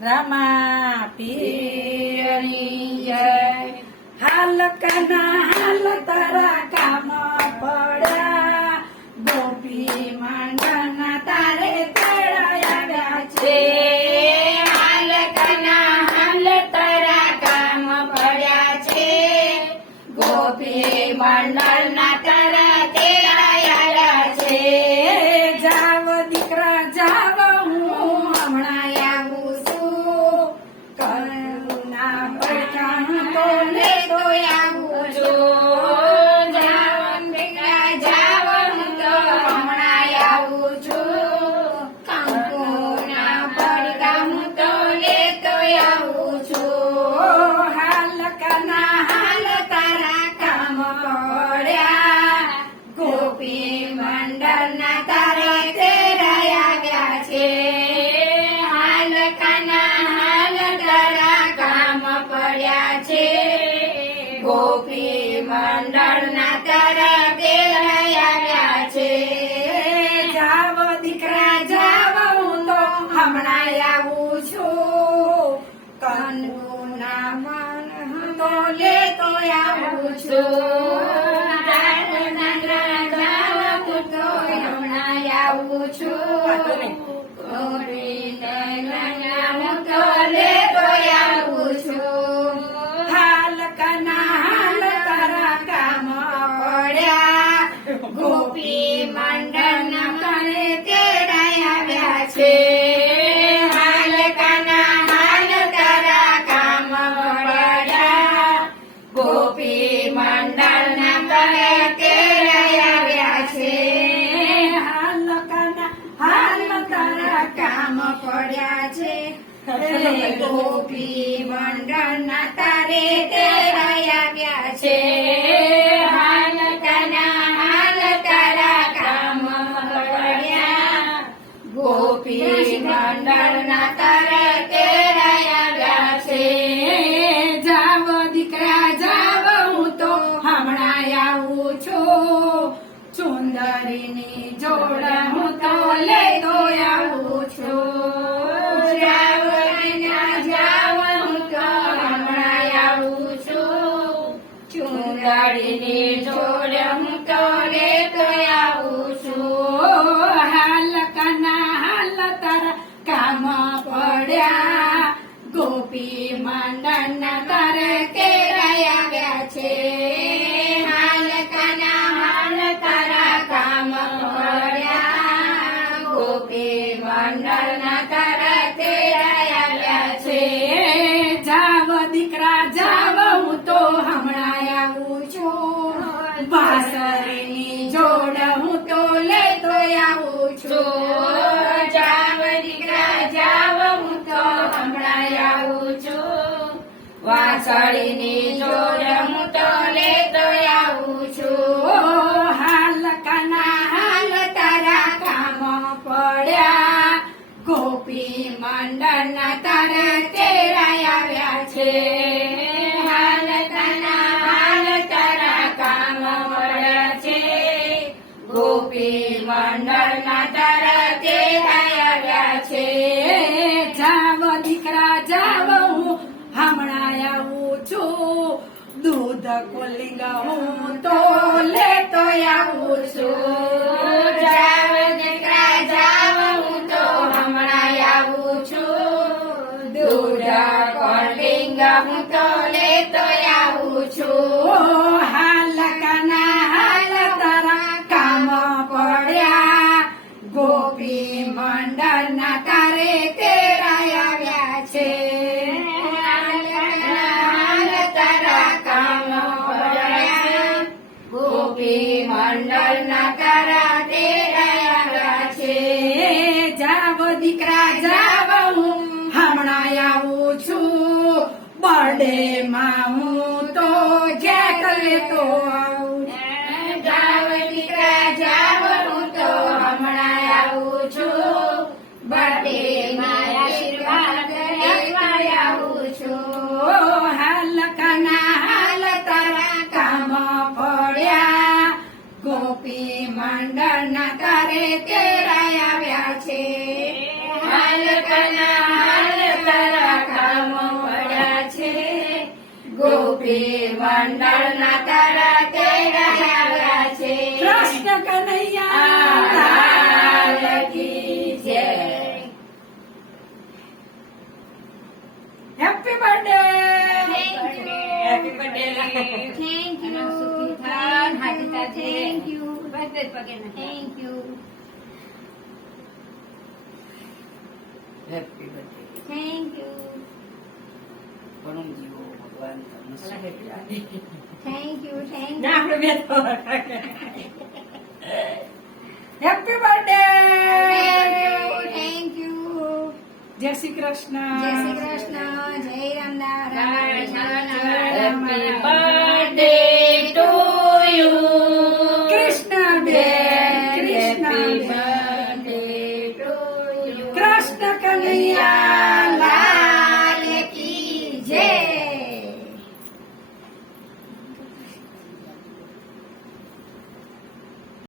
રામા પીરની જય। હાલ કના હાલ તારા કામ પડ્યા, ગોપી મંડળના તારે તેડાયા છે। હાલ કના હાલ તારા કામ પડ્યા છે, ગોપી મંડળના તારા તેડાયા છે। જાવ દીકરા જાવ, હું હમણાં આવું છું, કરુણા પડકામ તો લેતો આવું છું। જાવ દીકરા જાવ, હું તો હમણાં આવું છું, કંકુના પડઘા હું તો લેતો આવું છું। હાલ કના હાલ તારા કામ પડ્યા, ગોપી મંડળના તારે તેડાયા છે। હાલ કના હાલ તારા કામ પડ્યા છે, ગોપી મંડળના તારા તેડાયા છે। જાવ દીકરા જાવ, હું તો હમણાં આવું છું, કનકુના મન હું તો લેતો આવું છું। આવું છું, હું તો લેતો આવું છું। હાલ કના હાલ તારા કામ પડ્યા, ગોપી મંડળના તને તેડાયા છે। હાલ કના હાલ તારા કામ પડ્યા, ગોપી મંડળના તને તેડાયા છે। હાલ કના હાલ તારા કામ પડ્યા છે, ગોપી મંડળના તારે તેડાયા છે। હાલ કના હાલ તારા કામ પડ્યા, ગોપી મંડળના તારે તેડાયા છે। જાવ દીકરા જાવ, હું તો હમણાં આવું છું, ચુંદરીની જોડ હું તો લેતો આવું છું। જાવ કન્યા જાવ, હું તો હમણાં આવું છું, ચુંદડીની જોડ હું તો લેતો આવું છું। હાલ કના હાલ તારા કામ પડ્યા, ગોપી મંડળના તારે તેડાયા છે। હાલ કના હાલ તારા કામ પડ્યા, ગોપી મંડળના તારા તેડાયા છે। જાવ દીકરા જાવ, હું તો હમણાં આવું છું, વાસળની જોડ હું તો લેતો આવું છું। જાવ દીકરા જાવ, હું તો હમણાં આવું છું, વાસળીની જોડ હું તો લેતો આવું છું। હાલ કના હાલ તારા કામ પડ્યા, ગોપી મંડળના તારા તેડાયા છે। હાલ કના હાલ તારા કામ પડ્યા છે, ગોપી મંડળના તારા તેડાયા છે। જાવ દીકરા જાવ, હું હમણાં આવું છું, દૂધ કોલિંગ હું તો લેતો આવું છું। જાવ દીકરા જાવ, હું તો હમણાં આવું છું, દૂધ કોલ્ડિંગ હું તો લેતો આવું છું। હાલ કના હાલ તારા કામ પડ્યા, ગોપી મંડળના તારે તેડાયા છે। હાલ તારા કામ પડ્યા, ગોપી મંડળના તારા તેડાયા છે। જાવ દીકરા જાવ, હું હમણાં આવું છું, બર્થડેમાં હું તો જેક લેતો આવું છું। જાવ દીકરા જાવ, હું તો હમણાં આવું છું, બર્થડેમાં આશીર્વાદ લેવા આવું છું। હાલ કના હાલ તારા કામ પડ્યા, ગોપી મંડળના તારે તેડાયા છે। હાલ કના હાલ તારા મંડળના તારા તેડા આવ્યા છે કૃષ્ણ કનૈયા લાલ કી જય. Happy birthday happy birthday. Thank you. સુખી થાન હાજતા થેન્ક યુ. બસ પગે thank you. Happy birthday thank you. ઘણું જીવો ભગવાન તમને સુખ આપે. Thank you. થેન્ક ના, આપણે બે તો happy birthday you. Thank you. જય શ્રી કૃષ્ણ જય શ્રી કૃષ્ણ. જય Ramnarayan. Happy birthday to you